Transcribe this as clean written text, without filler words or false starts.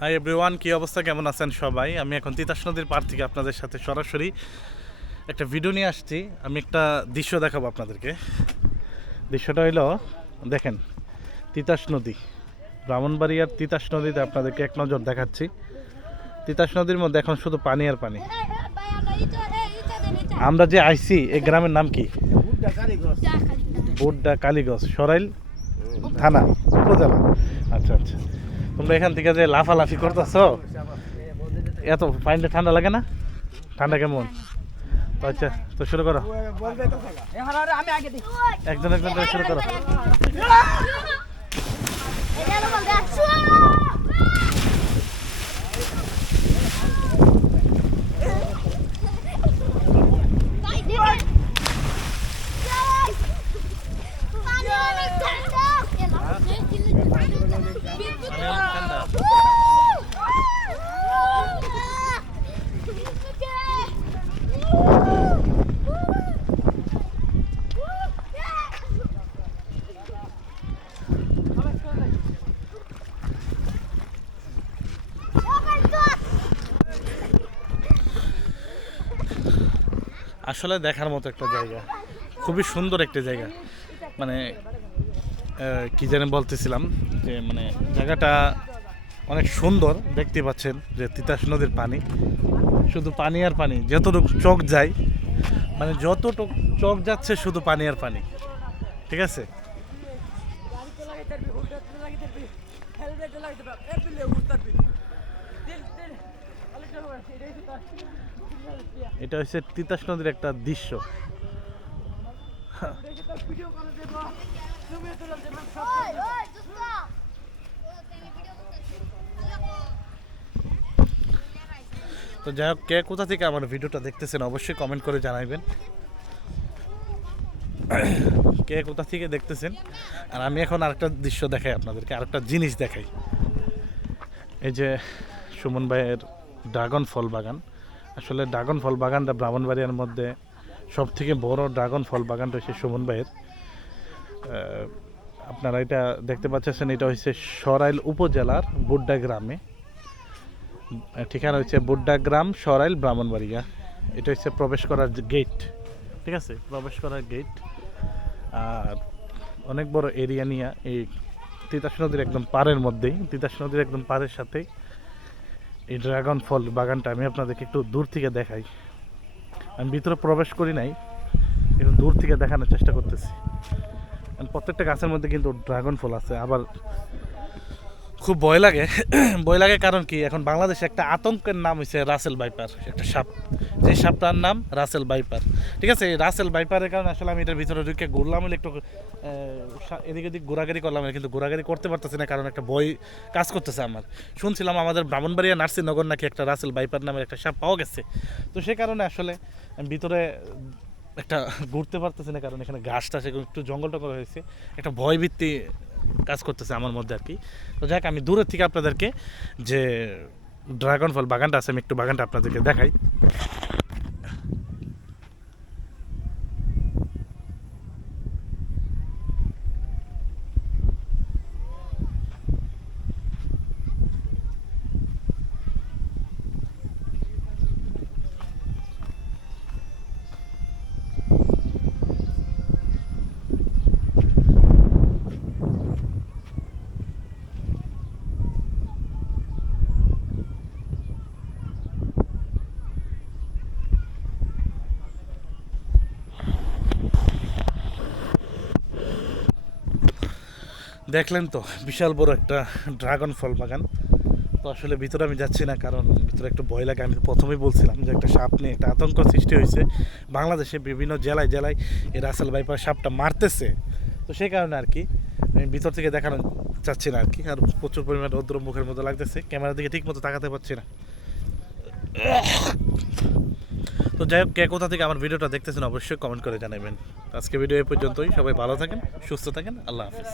Hi everyone, কি অবস্থা, কেমন আছেন সবাই? আমি এখন তিতাস নদীর পাড় থেকে আপনাদের সাথে সরাসরি একটা ভিডিও নিয়ে আসছি। আমি একটা দৃশ্য দেখাবো আপনাদেরকে। দৃশ্যটা হইল, দেখেন, তিতাস নদী, ব্রাহ্মণবাড়িয়ার তিতাস নদীতে আপনাদেরকে এক নজর দেখাচ্ছি। তিতাস নদীর মধ্যে এখন শুধু পানি আর পানি। আমরা যে আইছি, এই গ্রামের নাম কি? বুড্ডা কালীগঞ্জ, সরাইল থানা, উপজেলা। আচ্ছা আচ্ছা, তোমরা এখান থেকে যে লাফালাফি করতেছো, এত পানিটা ঠান্ডা লাগে না? ঠান্ডা কেমন? আচ্ছা, তো শুরু করো, একজন একজন করে শুরু করো। আসলে দেখার মতো একটা জায়গা, খুবই সুন্দর একটা জায়গা। মানে কি জানি বলতেছিলাম, যে মানে জায়গাটা অনেক সুন্দর। দেখতে পাচ্ছেন যে তিতাস নদীর পানি, শুধু পানি আর পানি। যতটুকু চোখ যায়, মানে যতটুকু চোখ যাচ্ছে শুধু পানি আর পানি। ঠিক আছে, এটা হচ্ছে তিতাস নদীর একটা দৃশ্য। তো যাই হোক, কে কোথা থেকে আমার ভিডিওটা দেখতেছেন অবশ্যই কমেন্ট করে জানাবেন, কে কোথা থেকে দেখতেছেন। আর আমি এখন আরেকটা দৃশ্য দেখাই আপনাদেরকে, আরেকটা জিনিস দেখাই। এই যে সুমন ভাইয়ের ড্রাগন ফল বাগান। আসলে ড্রাগন ফল বাগানটা ব্রাহ্মণবাড়িয়ার মধ্যে সব থেকে বড় ড্রাগন ফল বাগানটা হচ্ছে সুমন ভাইয়ের। আপনারা এটা দেখতে পাচ্ছেন, এটা হচ্ছে সরাইল উপজেলার বুড্ডা গ্রামে। ঠিকানা হচ্ছে বুড্ডা গ্রাম, সরাইল, ব্রাহ্মণবাড়িয়া। এটা হচ্ছে প্রবেশ করার গেট। ঠিক আছে, প্রবেশ করার গেট। আর অনেক বড় এরিয়া নিয়ে এই তিতাস নদীর একদম পাড়ের মধ্যেই, তিতাস নদীর একদম পাড়ের সাথেই এই ড্রাগন ফল বাগানটা আমি আপনাদেরকে একটু দূর থেকে দেখাই। আমি ভিতরে প্রবেশ করি নাই, একটু দূর থেকে দেখানোর চেষ্টা করতেছি। প্রত্যেকটা গাছের মধ্যে কিন্তু ড্রাগন ফল আছে। আবার খুব ভয় লাগে, ভয় লাগে কারণ কি, এখন বাংলাদেশে একটা আতঙ্কের নাম হচ্ছে রাসেল ভাইপার, একটা সাপ। যে সাপটার নাম রাসেল ভাইপার। ঠিক আছে, এই রাসেল ভাইপারের কারণে আসলে আমি এটার ভিতরে ঢুকে ঘুরলাম, একটু এদিক ওদিক ঘোরাঘুরি করলাম, কিন্তু ঘোরাঘুরি করতে পারতেছি না, কারণ একটা ভয় কাজ করতেছে আমার। শুনছিলাম আমাদের ব্রাহ্মণবাড়িয়া নার্সিনগর নাকি একটা রাসেল ভাইপার নামের একটা সাপ পাওয়া গেছে। তো সেই কারণে আসলে আমি ভিতরে একটা ঘুরতে পারতেছি না, কারণ এখানে ঘাসটা একটু জঙ্গল টঙ্গল হয়েছে, একটা ভয়ভীতি কাজ করতেছে আমার মধ্যে আর কি। তো যাক, আমি দূরের থেকে আপনাদেরকে যে ড্রাগন ফল বাগানটা আছে, আমি একটু বাগানটা আপনাদেরকে দেখাই। দেখলেন তো, বিশাল বড় একটা ড্রাগন ফল বাগান। তো আসলে ভিতরে আমি যাচ্ছি না, কারণ ভিতরে একটু ভয় লাগে। আমি প্রথমেই বলছিলাম যে একটা সাপ নিয়ে একটা আতঙ্ক সৃষ্টি হয়েছে বাংলাদেশে, বিভিন্ন জেলায় জেলায় এই রাসেল ভাইপার সাপটা মারতেছে। তো সেই কারণে আর কি আমি ভিতর থেকে দেখানো চাচ্ছি না আর কি। আর প্রচুর পরিমাণে রৌদ্র মুখের মতো লাগতেছে, ক্যামেরার দিকে ঠিক মতো তাকাতে পারছি না। তো যাই হোক, কে কোথা থেকে আমার ভিডিওটা দেখতেছেন অবশ্যই কমেন্ট করে জানাবেন। আজকে ভিডিও এই পর্যন্তই। সবাই ভালো থাকেন, সুস্থ থাকেন, আল্লাহ হাফিজ।